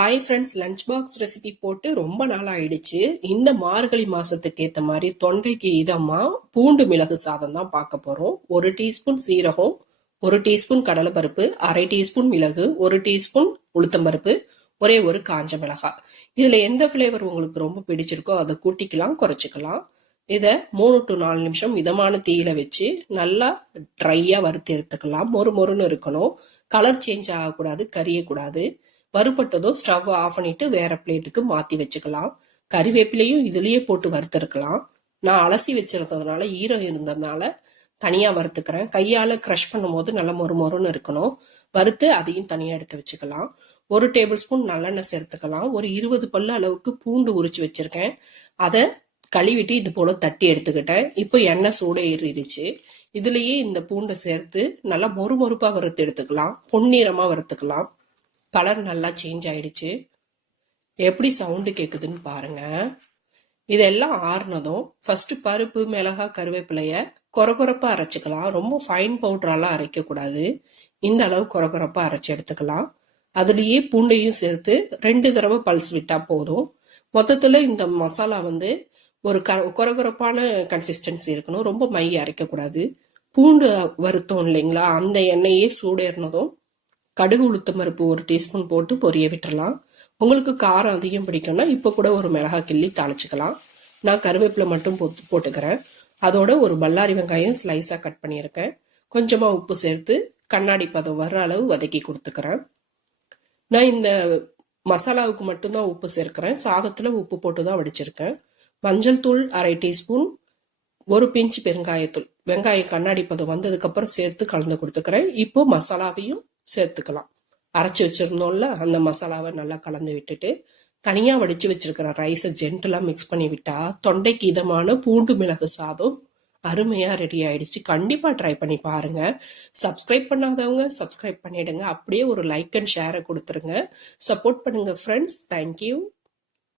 Hi friends, lunch box recipe போட்டு ரொம்ப நாள் ஆயிடுச்சு. இந்த மார்கழி மாசத்துக்கு ஏத்த மாதிரி தொண்டைக்கு இதமா பூண்டு மிளகு சாதம் தான் பார்க்க போறோம். 1 டீஸ்பூன் சீரகம், 1 டீஸ்பூன் கடலைப்பருப்பு, அரை டீஸ்பூன் மிளகு, 1 டீஸ்பூன் உளுத்தம்பருப்பு, ஒரே ஒரு காஞ்ச மிளகாய். இதுல எந்த ஃபிளேவர் உங்களுக்கு ரொம்ப பிடிச்சிருக்கோ அதை கூட்டிக்கலாம், குறைச்சிக்கலாம். இதை 3 to 4 நிமிஷம் மிதமான தீயில வச்சு நல்லா ட்ரையா வறுத்து எடுத்துக்கலாம். மொறு மொறுன்னு இருக்கணும். கலர் சேஞ்ச் ஆகக்கூடாது, கரியக்கூடாது. வறுபட்டதும் ஸ்டவ் ஆஃப் பண்ணிட்டு வேற பிளேட்டுக்கு மாத்தி வச்சுக்கலாம். கறிவேப்பிலையும் இதுலயே போட்டு வறுத்துருக்கலாம். நான் அலசி வச்சிருந்ததுனால ஈரம் இருந்ததுனால தனியா வறுத்துக்கிறேன். கையால க்ரஷ் பண்ணும்போது நல்லா மொறு மொறுன்னு இருக்கணும். வறுத்து அதையும் தனியா எடுத்து வச்சுக்கலாம். 1 டேபிள் ஸ்பூன் நல்லெண்ணெய் சேர்த்துக்கலாம். ஒரு 20 பல்லு அளவுக்கு பூண்டு உரிச்சு வச்சிருக்கேன். அதை கழுவிட்டு இது போல தட்டி எடுத்துக்கிட்டேன். இப்போ எண்ணெய் சூட ஏறிடுச்சு. இதுலயே இந்த பூண்டை சேர்த்து நல்லா மொறு மொறுப்பா வறுத்து எடுத்துக்கலாம். பொன்னிறமா வறுத்துக்கலாம். கலர் நல்லா சேஞ்ச் ஆயிடுச்சு. எப்படி சவுண்டு கேக்குதுன்னு பாருங்க. இதெல்லாம் ஆறுனதும் ஃபர்ஸ்ட் பருப்பு, மிளகாய், கருவேப்பிலைய கொரகொரப்பா அரைச்சிக்கலாம். ரொம்ப ஃபைன் பவுடரெல்லாம் அரைக்க கூடாது. இந்த அளவு கொரகொரப்பா அரைச்சி எடுத்துக்கலாம். அதுலயே பூண்டையும் சேர்த்து 2 தடவை பல்ஸ் விட்டா போதும். மொத்தத்துல இந்த மசாலா ஒரு கொரகொரப்பான கன்சிஸ்டன்சி இருக்கணும். ரொம்ப மை அரைக்க கூடாது. பூண்டு வருத்தம் இல்லைங்களா, அந்த எண்ணெயே சூடேறினதும் கடுகு, உளுத்தம் பருப்பு 1 டீஸ்பூன் போட்டு பொரிய விட்டுறலாம். உங்களுக்கு காரம் அதிகம் பிடிக்கும்னா இப்போ கூட ஒரு மிளகாய் கிள்ளி தாளிச்சுக்கலாம். நான் கருவேப்பிலை மட்டும் போட்டுக்கிறேன். அதோட ஒரு பல்லாரி வெங்காயம் ஸ்லைஸாக கட் பண்ணியிருக்கேன். கொஞ்சமாக உப்பு சேர்த்து கண்ணாடி பதம் வர்ற அளவு வதக்கி கொடுத்துக்கிறேன். நான் இந்த மசாலாவுக்கு மட்டும்தான் உப்பு சேர்க்கிறேன். சாதத்தில் உப்பு போட்டு தான் வடிச்சிருக்கேன். மஞ்சள் தூள் அரை டீஸ்பூன், 1 பிஞ்ச் பெருங்காயத்தூள், வெங்காயம் கண்ணாடி பதம் வந்ததுக்கப்புறம் சேர்த்து கலந்து கொடுத்துக்கிறேன். இப்போ மசாலாவையும் சேர்த்துக்கலாம். அரைச்சி வச்சிருந்தோம்ல அந்த மசாலாவை நல்லா கலந்து விட்டுட்டு தனியா வடிச்சு வச்சிருக்கிற ரைஸை ஜென்டலா மிக்ஸ் பண்ணி விட்டா தொண்டைக்கு இதமான பூண்டு மிளகு சாதம் அருமையா ரெடி ஆயிடுச்சு. கண்டிப்பா ட்ரை பண்ணி பாருங்க. சப்ஸ்கிரைப் பண்ணாதவங்க சப்ஸ்கிரைப் பண்ணிடுங்க. அப்படியே ஒரு லைக் அண்ட் ஷேரை கொடுத்துருங்க. சப்போர்ட் பண்ணுங்க ஃப்ரெண்ட்ஸ். தேங்க்யூ.